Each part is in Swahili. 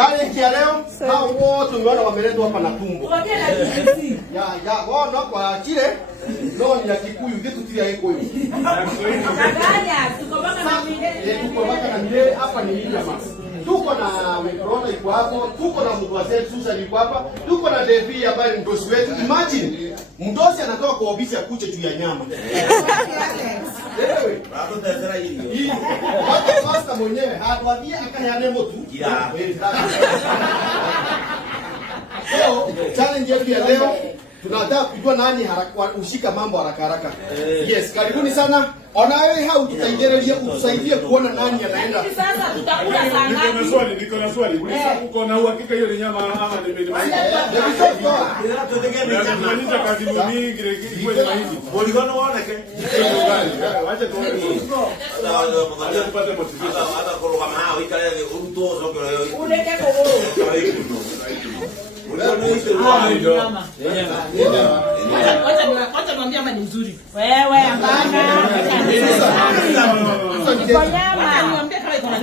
Challenge ya leo, hao wote umeona wameletwa hapa na tumbo. Ya, wana kwa chile. Ndio ya Kikuyu vitu vya eko hivi. Danganya, tuko baka na milele. Tuko baka na milele hapa ni nini jamaa? Tuko na Corona iko hapo, tuko na mtu wazee Susan iko hapa, tuko na Devi ambaye ni mdosi wetu. Imagine, mdosi anatoka kwa ofisi ya kuche juu ya nyama. Wewe, bado tazara hiyo. Hata pasta mwenyewe hatuambia akayane moto. So, challenge yetu ya leo tunataka kujua nani ushika mambo haraka haraka. Yes, karibuni sana. Ona wewe hao tutaendelea kutusaidia kuona nani anaenda. Sasa tutakula sana. Niko na swali. Uko na uhakika hiyo ni nyama ama ni mimi? Tunamaliza kazi nyingi kwenye mahindi. Poligono waone ke. Acha tuone. Acha tupate motivation. Hata kwa kama hao ikale uruto zogo leo. Uleke kogoro. Wacha niambie ama ni nzuri. Wewe hapana. Iko nyama. Niambie kama iko na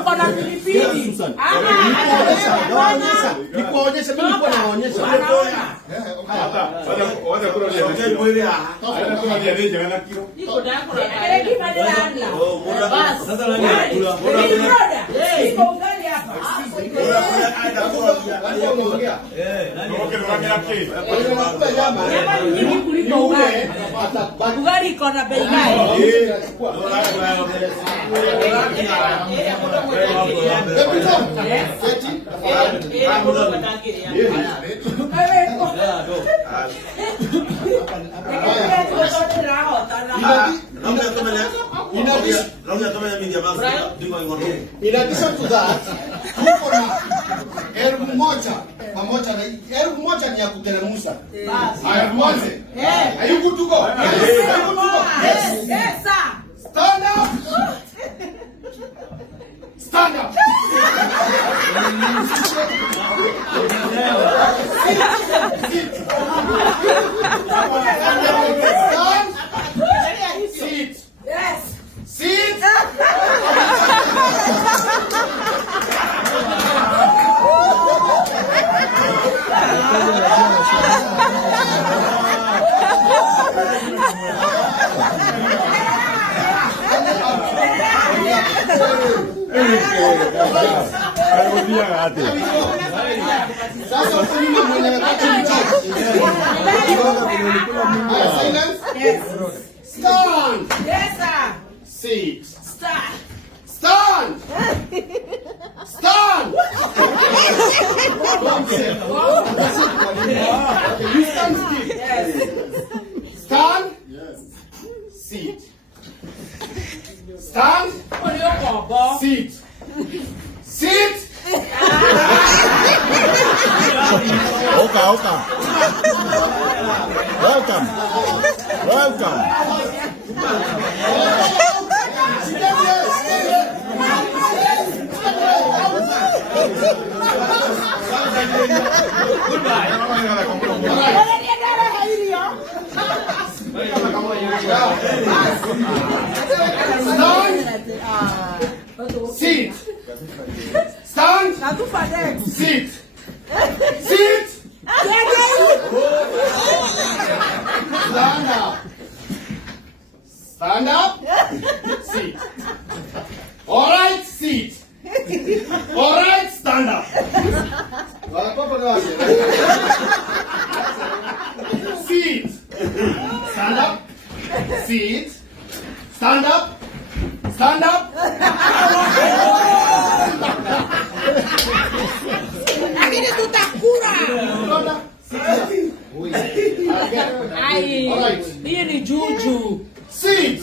iko na pilipili. Nikuonyesha mimi niko naonyesha. Wacha kula leo. Hata kama ni aje kana kilo. Niko dako na kile kimadana. Basi. Sasa nani anakula? Iko ugali hapa. Ugali iko na bei gani? In addition to that, tuko na elfu moja pamoja na elfu moja ni ya kuteremsha. Haya mwanze. Hayuko tuko. Hayuko tuko. Yes sir. Stand up. Stand up. Sit. Yes. Sit. Sasa usini mwenye silence. Yes. Stand. Yes sir. Sit. Start. Stand. Stand. You stand still. Yes. Stand. Yes. Sit. Stand. Sit. Sit. Okay. Welcome. Sit. Stand. Sit. Sit. Stand up. Stand up. Sit. All right, sit. All right, stand up. Sit. Stand up. Sit. Stand up. Stand up. Lakini tutakula. Ai. Hii ni juju. Sit.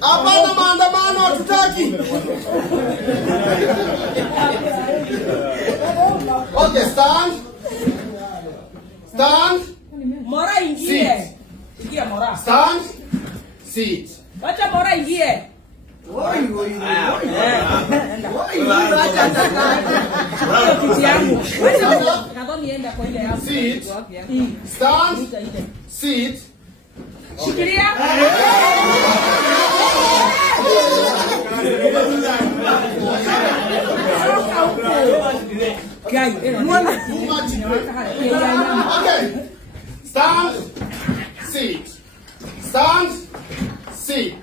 Hapana maandamano hatutaki. Okay, stand. Stand. Mora ingie. Ingia mora. Stand. Sit. Wacha mora ingie. Sit. Stand. Sit. Shikilia. Sit.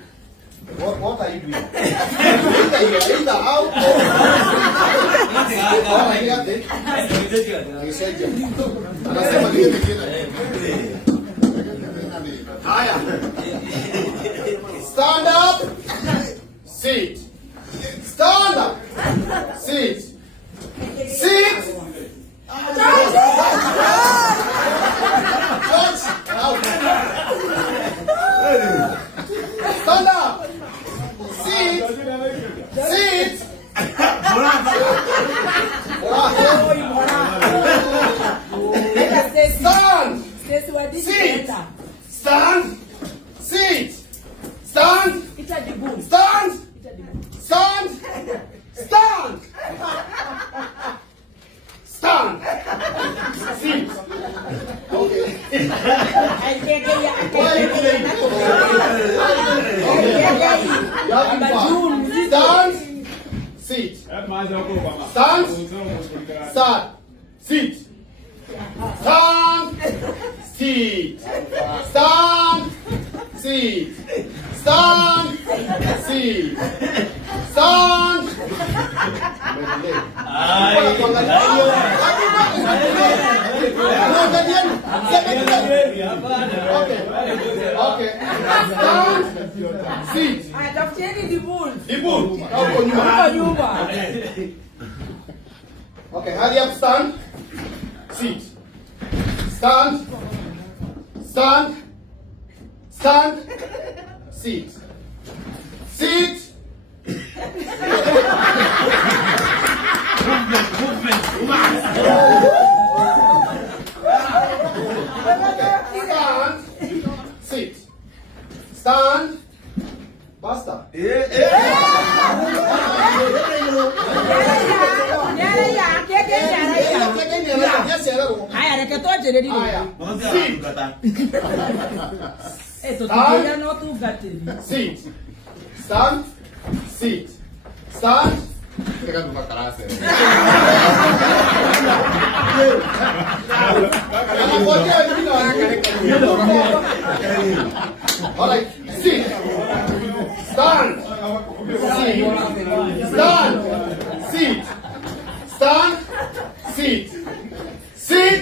What are you doing? Either out or stand up. Sit. Stand up. Sit. Sit. Stand up. Sit. Sit. Stand. Sit. Stand. Sit. Stand. Stand. Stand. Stand. Stand. Sit. Okay. Stand. Sit. Stand. Stand. Sit. Stand. Sit. Stand. Sit. Stand. Sit. Stand. Okay. Okay. Stand. Sit. The bull. Okay, hurry up, stand. Sit. Stand. Stand. Stand. Sit. Sit. Stand. Sit. Stand. Basta. Sit. Stand. Sit. Stand. All right. Sit. Stand. Sit. Stand. Sit. Stand. Sit. Sit.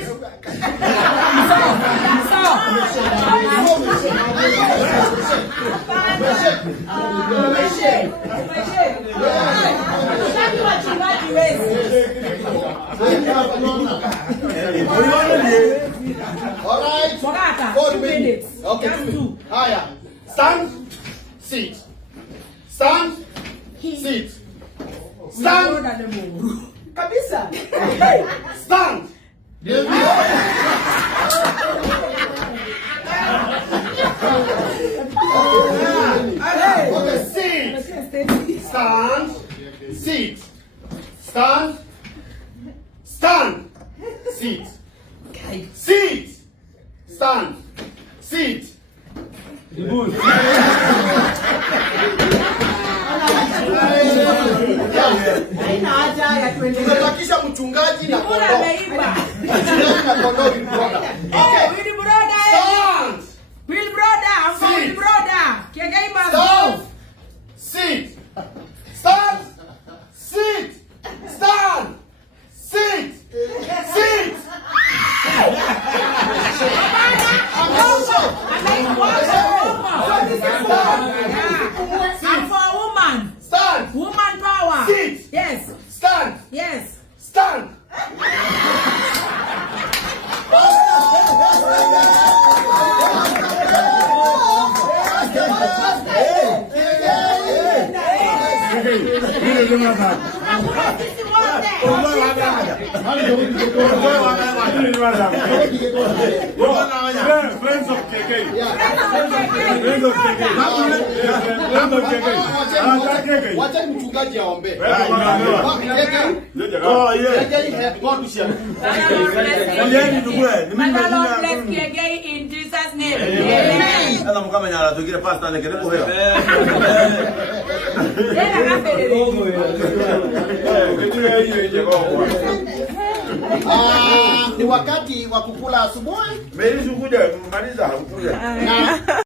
All right. 4 minutes. Okay. Higher. Stand. Sit. Stand. Sit. Stand. Stand. Okay, sit. Stand. Sit. Stand. Stand. Sit. Sit. Stand. Sit. Tunabakisha mchungaji na kondoo. Mchungaji na kondoo Will brother. Okay. Will brother. Stand. Will brother. I'm for Will brother. Kiagai must go. Sit. Stand. Sit. Stand. Sit. Sit. I'm for a woman. Stand. Woman power. Sit. Yes. Stand. Yes. Stand. Friends of KK. Wacha mchungaji aombe. In Jesus' name. Amen. Ni wakati wa kukula asubuhi. Meli kuja, maliza kuja.